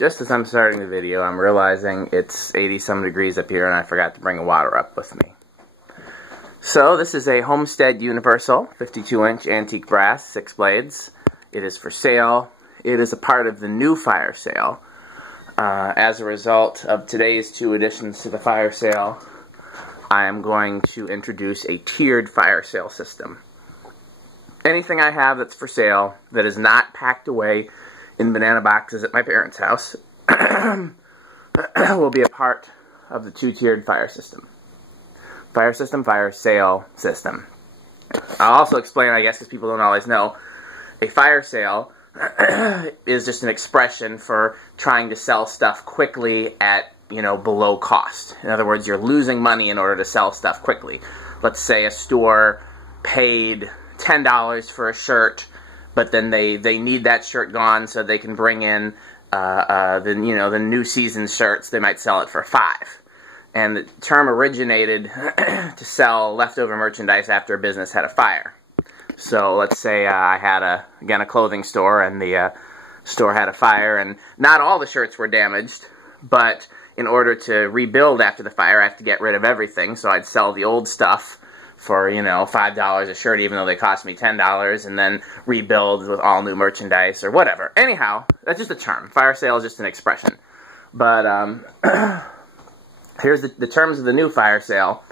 Just as I'm starting the video, I'm realizing it's 80-some degrees up here and I forgot to bring a water up with me. So, this is a Homestead Universal, 52-inch antique brass, 6 blades. It is for sale. It is a part of the new fire sale. As a result of today's 2 additions to the fire sale, I am going to introduce a tiered fire sale system. Anything I have that's for sale that is not packed away in banana boxes at my parents' house will be a part of the 2-tiered fire system. Fire system, fire sale system. I'll also explain, I guess, because people don't always know, a fire sale is just an expression for trying to sell stuff quickly at, below cost. In other words, you're losing money in order to sell stuff quickly. Let's say a store paid $10 for a shirt, but then they need that shirt gone so they can bring in the new season shirts. They might sell it for $5. And the term originated to sell leftover merchandise after a business had a fire. So let's say I had a clothing store, and the store had a fire, and not all the shirts were damaged, but in order to rebuild after the fire, I have to get rid of everything. So I'd sell the old stuff for, $5 a shirt, even though they cost me $10, and then rebuild with all new merchandise or whatever. Anyhow, that's just a term. Fire sale is just an expression. But here's the terms of the new fire sale.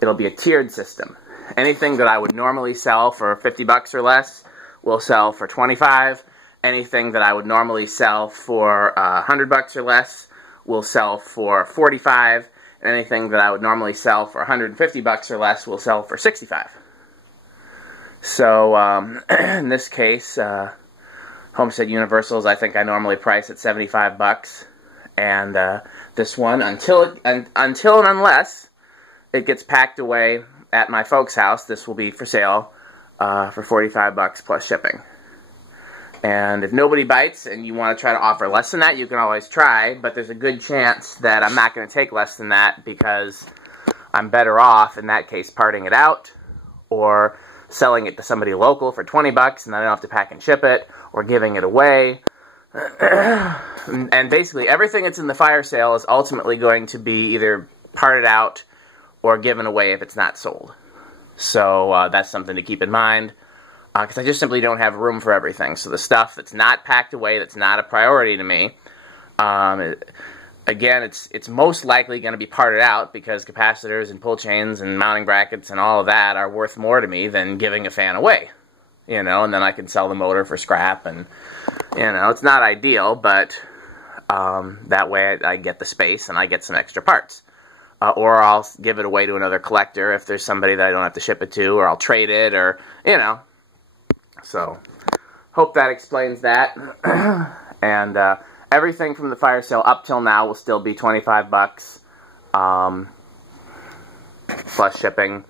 It'll be a tiered system. Anything that I would normally sell for $50 or less will sell for $25. Anything that I would normally sell for $100 or less will sell for $45. Anything that I would normally sell for $150 or less will sell for $65. So, in this case, Homestead Universals, I think I normally price at $75. And this one, until and unless it gets packed away at my folks' house, this will be for sale for $45 plus shipping. And if nobody bites and you want to try to offer less than that, you can always try, but there's a good chance that I'm not going to take less than that because I'm better off, in that case, parting it out or selling it to somebody local for $20 and then I don't have to pack and ship it, or giving it away. And basically everything that's in the fire sale is ultimately going to be either parted out or given away if it's not sold. So that's something to keep in mind. Because I just simply don't have room for everything. So the stuff that's not packed away, that's not a priority to me, again, it's most likely going to be parted out because capacitors and pull chains and mounting brackets and all of that are worth more to me than giving a fan away. And then I can sell the motor for scrap, and, it's not ideal, but that way I get the space and I get some extra parts. Or I'll give it away to another collector if there's somebody that I don't have to ship it to, or I'll trade it, or, So, hope that explains that. And everything from the fire sale up till now will still be $25 plus shipping.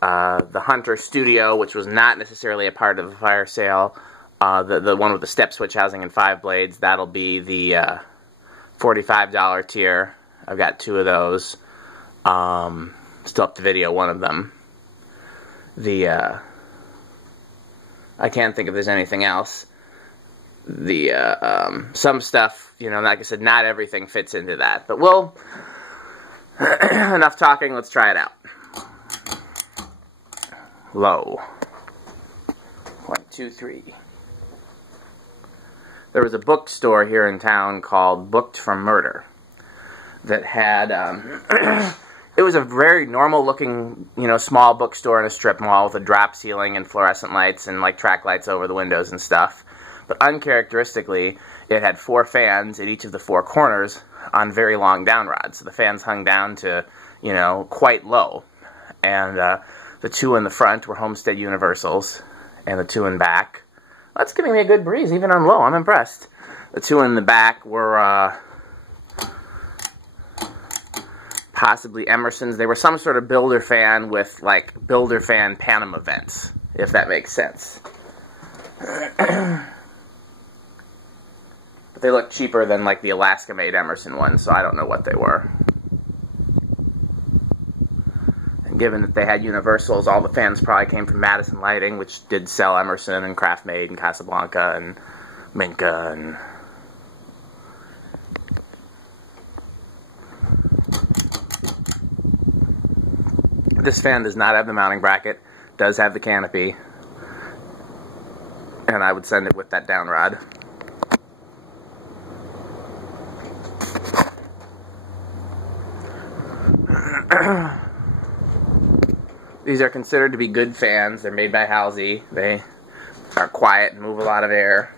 The Hunter Studio, which was not necessarily a part of the fire sale, the one with the step switch housing and 5 blades, that'll be the $45 tier. I've got 2 of those. Still up to video one of them. I can't think if there's anything else. Some stuff, like I said, not everything fits into that. But enough talking, let's try it out. Low. 1, 2, 3. There was a bookstore here in town called Booked for Murder that had, it was a very normal-looking, small bookstore in a strip mall with a drop ceiling and fluorescent lights and, track lights over the windows and stuff. But uncharacteristically, it had 4 fans in each of the 4 corners on very long down rods. So the fans hung down to, quite low. And the 2 in the front were Homestead Universals, and the 2 in back. That's giving me a good breeze, even on low. I'm impressed. The 2 in the back were possibly Emerson's. They were some sort of builder fan with, builder fan Panama vents, if that makes sense. But they look cheaper than, the Alaska-made Emerson ones, so I don't know what they were. And given that they had Universals, all the fans probably came from Madison Lighting, which did sell Emerson and Craft Made and Casablanca and Minka and This fan does not have the mounting bracket, does have the canopy, and I would send it with that down rod. These are considered to be good fans. They're made by Halsey. They are quiet and move a lot of air.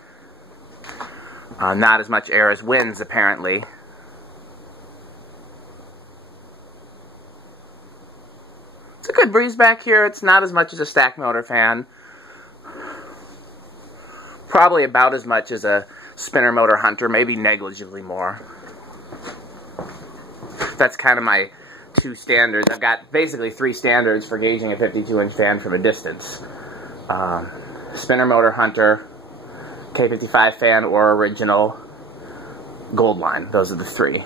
Not as much air as winds, apparently. It's a good breeze back here. It's not as much as a stack motor fan. Probably about as much as a spinner motor Hunter, maybe negligibly more. That's kind of my two standards. I've got basically three standards for gauging a 52-inch fan from a distance. Spinner motor Hunter, K55 fan or original, gold line. Those are the three.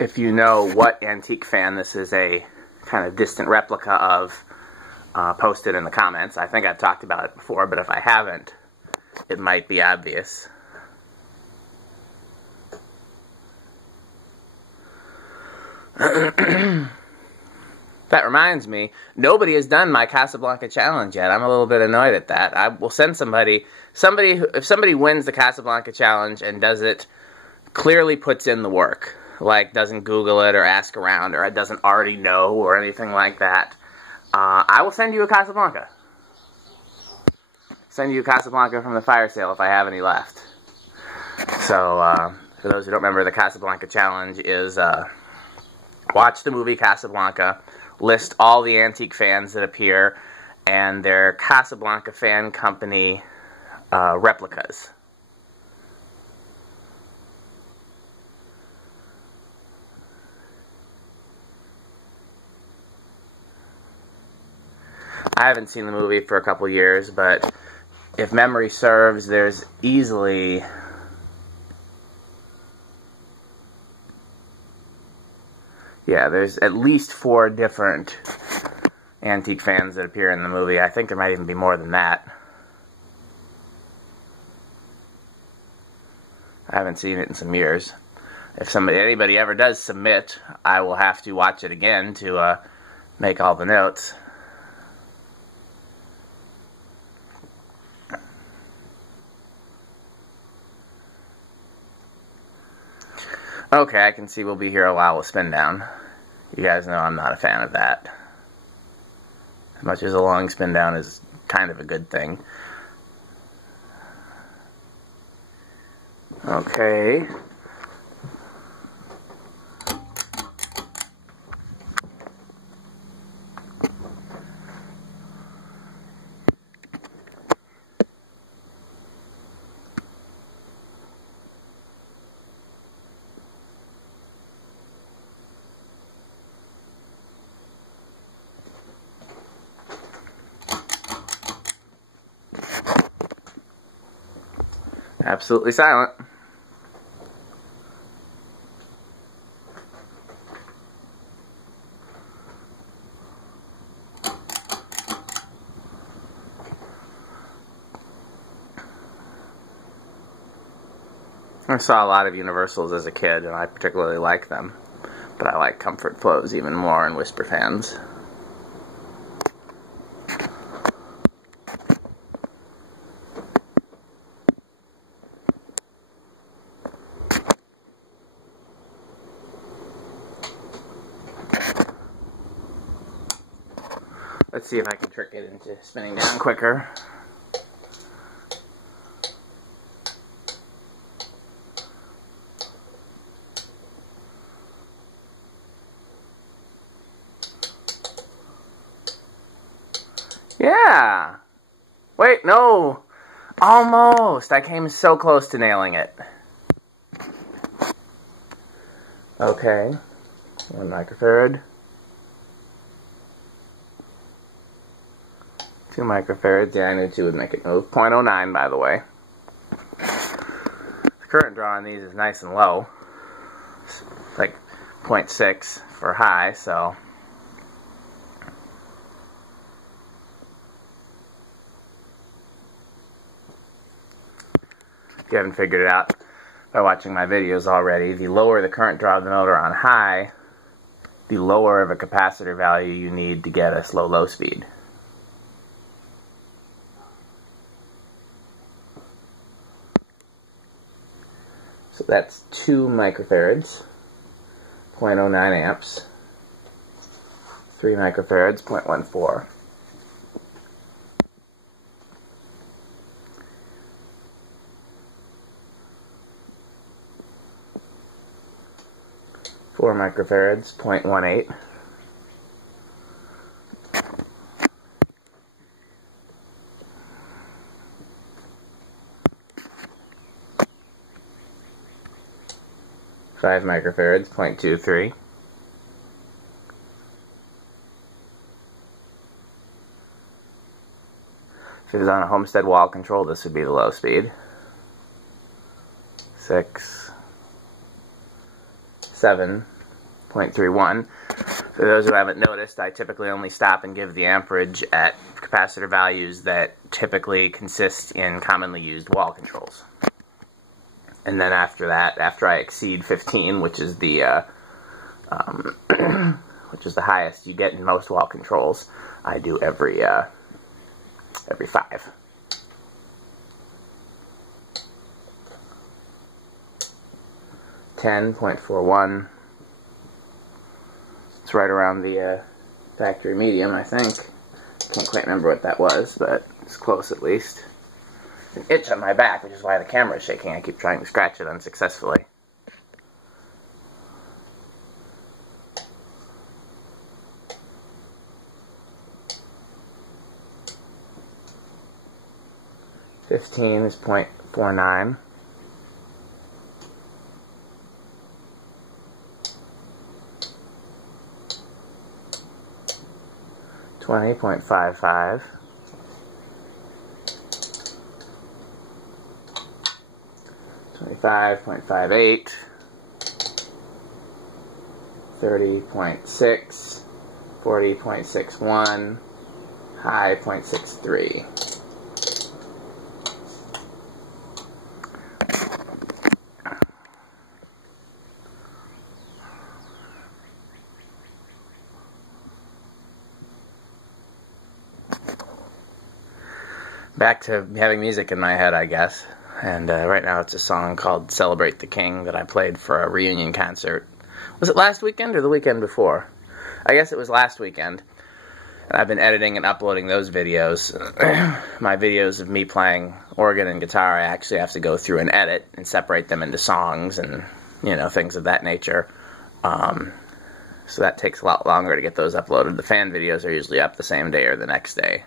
If you know what antique fan this is a kind of distant replica of, post it in the comments. I think I've talked about it before, but if I haven't, it might be obvious. That reminds me, nobody has done my Casablanca challenge yet. I'm a little bit annoyed at that. I will send somebody, if somebody wins the Casablanca challenge and does it, clearly puts in the work, like doesn't Google it or ask around or doesn't already know or anything like that, I will send you a Casablanca. Send you a Casablanca from the fire sale if I have any left. So, for those who don't remember, the Casablanca challenge is, watch the movie Casablanca, list all the antique fans that appear, and their Casablanca Fan Company replicas. I haven't seen the movie for a couple years, but if memory serves, there's easily there's at least 4 different antique fans that appear in the movie. I think there might even be more than that. I haven't seen it in some years. If anybody ever does submit, I will have to watch it again to make all the notes. Okay, I can see we'll be here a while with spin down. You guys know I'm not a fan of that. As much as a long spin down is kind of a good thing. Okay. Absolutely silent. I saw a lot of Universals as a kid, and I particularly like them. But I like Comfort Flows even more and Whisper fans. Let's see if I can trick it into spinning down quicker. Yeah. Wait, no. Almost. I came so close to nailing it. Okay. 1 microfarad. 2 microfarads. Yeah, I knew 2 would make it move. 0.09, by the way. The current draw on these is nice and low. It's like 0.6 for high, so... If you haven't figured it out by watching my videos already, the lower the current draw of the motor on high, the lower of a capacitor value you need to get a slow low speed. So that's 2 microfarads, 0.09 amps, 3 microfarads, 0.14. 4 microfarads, 0.18. 5 microfarads, 0.23. If it was on a Homestead wall control, this would be the low speed. 6, 7.31. For those who haven't noticed, I typically only stop and give the amperage at capacitor values that typically consist in commonly used wall controls. And then after that, after I exceed 15, which is the highest you get in most wall controls, I do every 5. 10.41. It's right around the factory medium, I think. Can't quite remember what that was, but it's close at least. An itch on my back, which is why the camera is shaking. I keep trying to scratch it unsuccessfully. Fifteen is 0.49. 20.55. 25.58. 30.6. 40.61. High 0.63. Back to having music in my head, I guess. And right now it's a song called Celebrate the King that I played for a reunion concert. Was it last weekend or the weekend before? I guess it was last weekend. And I've been editing and uploading those videos. My videos of me playing organ and guitar, I actually have to go through and edit and separate them into songs and, you know, things of that nature. So that takes a lot longer to get those uploaded. The fan videos are usually up the same day or the next day.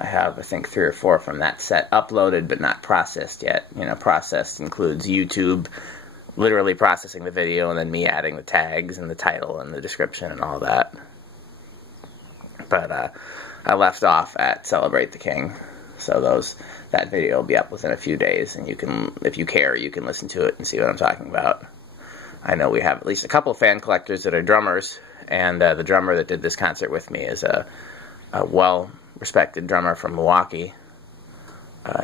I have, I think, 3 or 4 from that set uploaded but not processed yet. You know, processed includes YouTube literally processing the video and then me adding the tags and the title and the description and all that. But I left off at Celebrate the King, so that video will be up within a few days, and you can, if you care, you can listen to it and see what I'm talking about. I know we have at least a couple fan collectors that are drummers, and the drummer that did this concert with me is a well-respected drummer from Milwaukee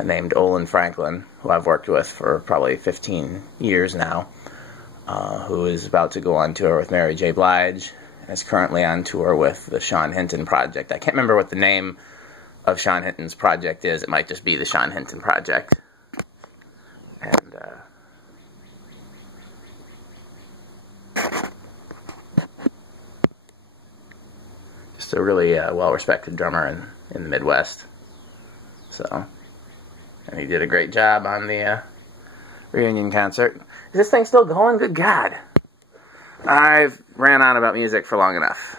named Olin Franklin, who I've worked with for probably 15 years now, who is about to go on tour with Mary J. Blige, and is currently on tour with the Sean Hinton Project. I can't remember what the name of Sean Hinton's project is. It might just be the Sean Hinton Project. And just a really well-respected drummer in the Midwest. So, and he did a great job on the reunion concert. Is this thing still going? Good God. I've ran on about music for long enough.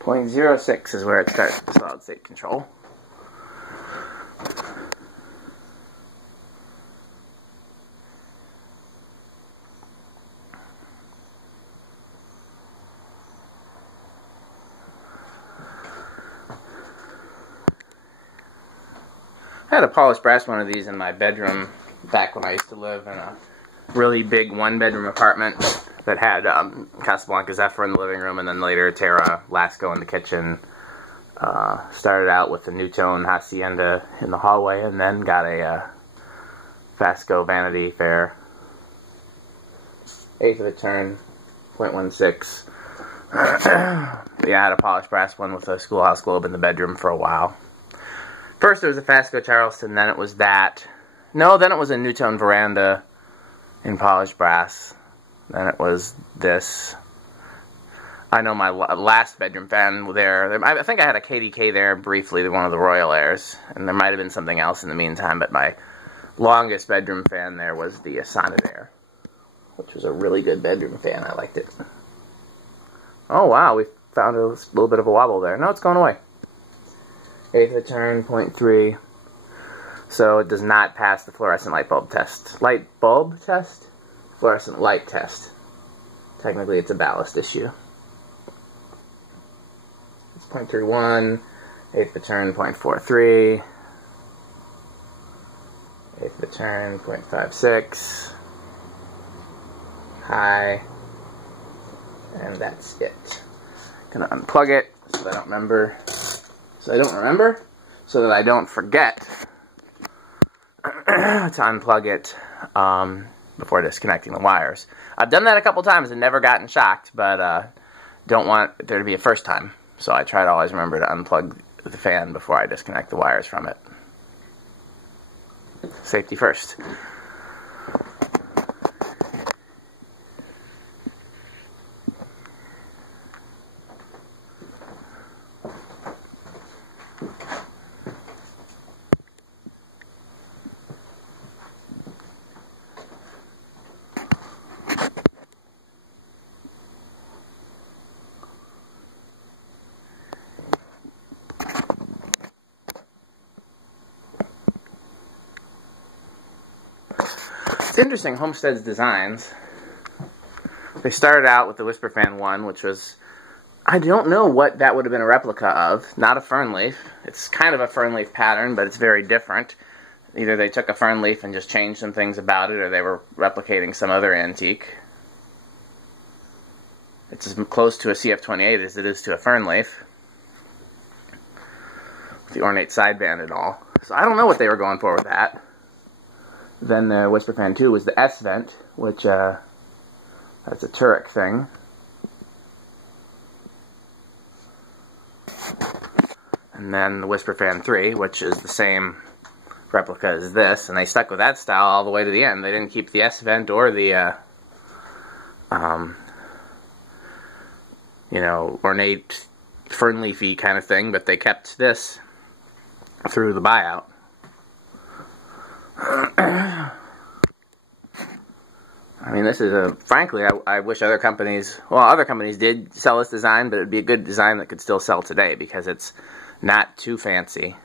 .06 is where it starts the solid state control. I had a polished brass one of these in my bedroom back when I used to live in a really big one-bedroom apartment that had Casablanca Zephyr in the living room, and then later Terra Lasco in the kitchen. Started out with the Newtone Hacienda in the hallway, and then got a Vasco Vanity Fair. Eighth of a turn, .16. Yeah, I had a polished brass one with a schoolhouse globe in the bedroom for a while. First it was a Vasco Charleston, then it was that. No, then it was a Newtone Veranda in polished brass. Then it was this. I know my last bedroom fan there, I think I had a KDK there briefly, one of the Royal Airs, and there might have been something else in the meantime, but my longest bedroom fan there was the Sonnet Air, which was a really good bedroom fan. I liked it. Oh wow, we found a little bit of a wobble there. No, it's going away. Eighth of a turn, .3. So it does not pass the fluorescent light bulb test. Light bulb test? Fluorescent light test. Technically it's a ballast issue. It's .31. Eighth of a turn, .43. Eighth of a turn, .56. High. And that's it. Gonna unplug it so that I don't remember. So that I don't forget to unplug it before disconnecting the wires. I've done that a couple times and never gotten shocked, but don't want there to be a first time. So I try to always remember to unplug the fan before I disconnect the wires from it. Safety first. It's interesting, Homestead's designs. They started out with the Whisper Fan 1, which was, I don't know what that would have been a replica of. Not a fern leaf. It's kind of a fern leaf pattern, but it's very different. Either they took a fern leaf and just changed some things about it, or they were replicating some other antique. It's as close to a CF28 as it is to a fern leaf, with the ornate sideband and all. So I don't know what they were going for with that. Then the Whisper Fan 2 was the S-vent, which, that's a Turek thing. And then the Whisper Fan 3, which is the same replica as this, and they stuck with that style all the way to the end. They didn't keep the S-vent or the, you know, ornate fern leafy kind of thing, but they kept this through the buyout. I mean, this is a, frankly, I wish other companies, well, other companies did sell this design, but it would be a good design that could still sell today, because it's not too fancy.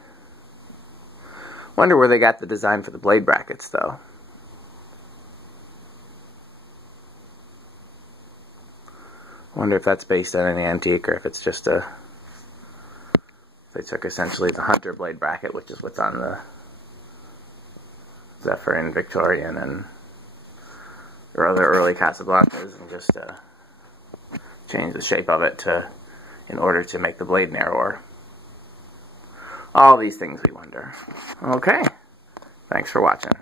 Wonder where they got the design for the blade brackets, though. Wonder if that's based on an antique, or if it's just a, they took essentially the Hunter blade bracket, which is what's on the Zephyr and Victorian and or other early Casablancas, and just change the shape of it in order to make the blade narrower. All these things we wonder. Okay, thanks for watching.